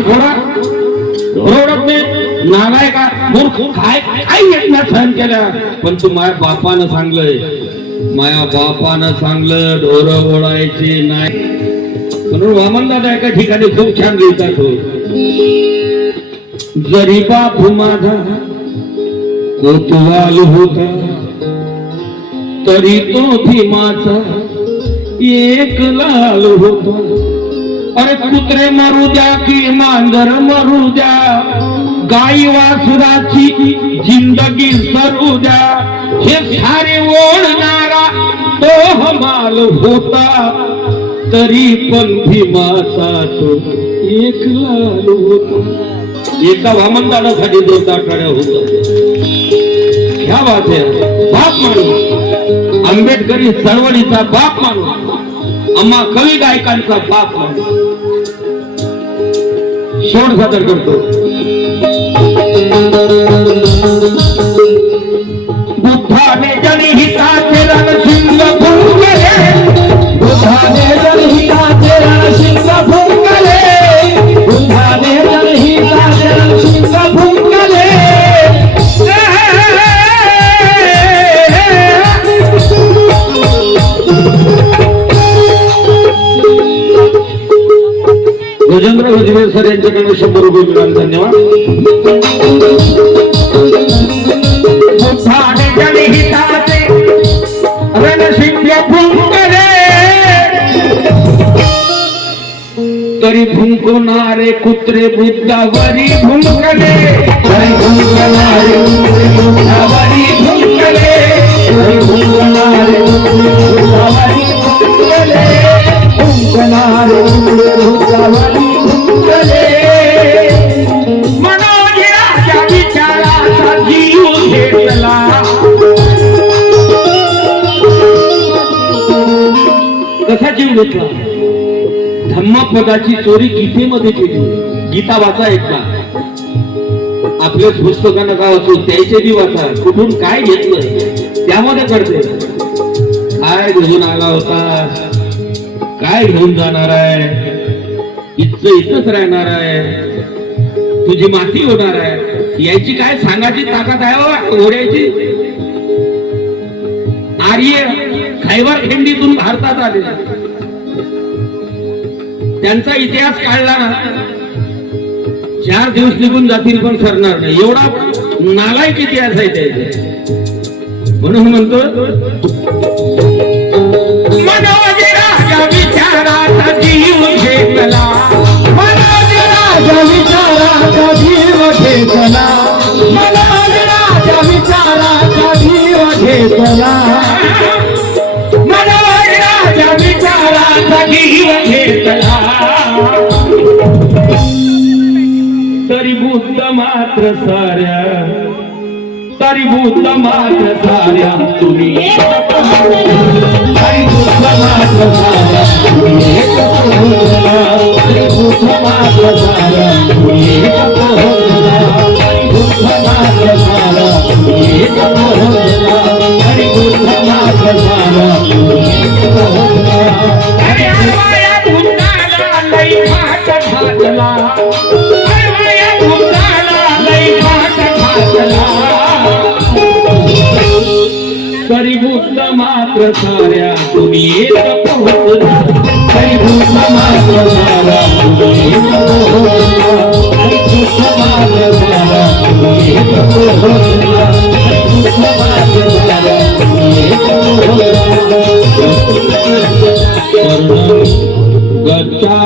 हरामखोरा ओरडते नालायका मूर्ख काय काय येत सहन केल्या पण तू माझ्या बापानं सांगलंय माझ्या बापानं सांगलं ढोरं ओढायची नाही म्हणून वामन दादा एका ठिकाणी खूप छान लिहितात हो जरी बापू माझा कोतवाल होता तरी तो भीमाचा एक लाल होता अरे कुत्रे मरू द्या की मांजर मरू द्या गाई वासुराची जिंदगी सरू द्या हे सारे ओढणारा तो हमाल होता तरी पण भीमाचा तो एक लाल होता एका वामनदादासाठी दोन आठवड्या होता ह्या बात आहे बाप मानून आंबेडकरी चळवळीचा बाप मानून आम्हा कवी गायकांचा बाप मानून शेवट सादर करतो बुद्धाने जनहिताचे रणशिंग फुंकले बुद्धाने जनहिताचे रणशिंग फुंकले बुद्धाने जनहिताचे रणशिंग फुंकले गजेंद्र भजवे सर यांच्याकडे 100 रुपये मिळाले धन्यवाद बुद्धाने जनहिताचे रणशिंग फुंकले तरी भुंकणारे कुत्रे बुद्धावरी भुंकले तरी भुंकणारे कुत्रे बुद्धावरी भुंकले तरी भुंकणारे कुत्रे बुद्धावरी भुंकले भुंकणारे कुत्रे बुद्धावरी भुंकले मनोजीराच्या विचाराचा जीव घेतला कसा जीव घेतला धम्मपदाची चोरी गीतेमध्ये केली गीता वाचा एकदा आपल्याच पुस्तकानं काय होतो त्याचे बी वाचा कुठून काय घेतलं त्यामध्ये कळते काय घेऊन आला होता काय घेऊन जाणार आहे इथंच राहणार आहे तुझी माती होणार आहे याची काय सांगायची ताकद आहे घोड्याची आर्य खैबर खिंडीतून भारतात आले त्यांचा इतिहास काढला ना 4 दिवस निघून जातील पण सरणार नाही एवढा नालायक इतिहास आहे त्याचे म्हणून म्हणतो मनोजीराच्या विचाराचा जीव घेतला मनोजीराच्या विचाराचा जीव घेतला मनोजीराच्या विचाराचा जीव घेतला मनोजीराच्या विचाराचा जीव घेतला तरी बुद्ध मात्र साऱ्या तरी बुद्ध मात्र साऱ्या तुम्ही तरी बुद्ध मात्र साऱ्या तुम्ही तरी बुद्ध मात्र साऱ्या तुम्ही तरी बुद्ध मात्र साऱ्या तुम्ही तरी बुद्ध मात्र साऱ्या अरे आया बुद्धाला लई फाट घातला तरी बुद्ध मात्र साऱ्या तुम्ही एक पोहोचला तरी बुद्ध मात्र साऱ्या तुम्ही एक पोहोचला तरी बुद्ध मात्र साऱ्या तुम्ही एक पोहोचला तरी बुद्ध मात्र साऱ्या तुम्ही एक पोहोचला गच्चा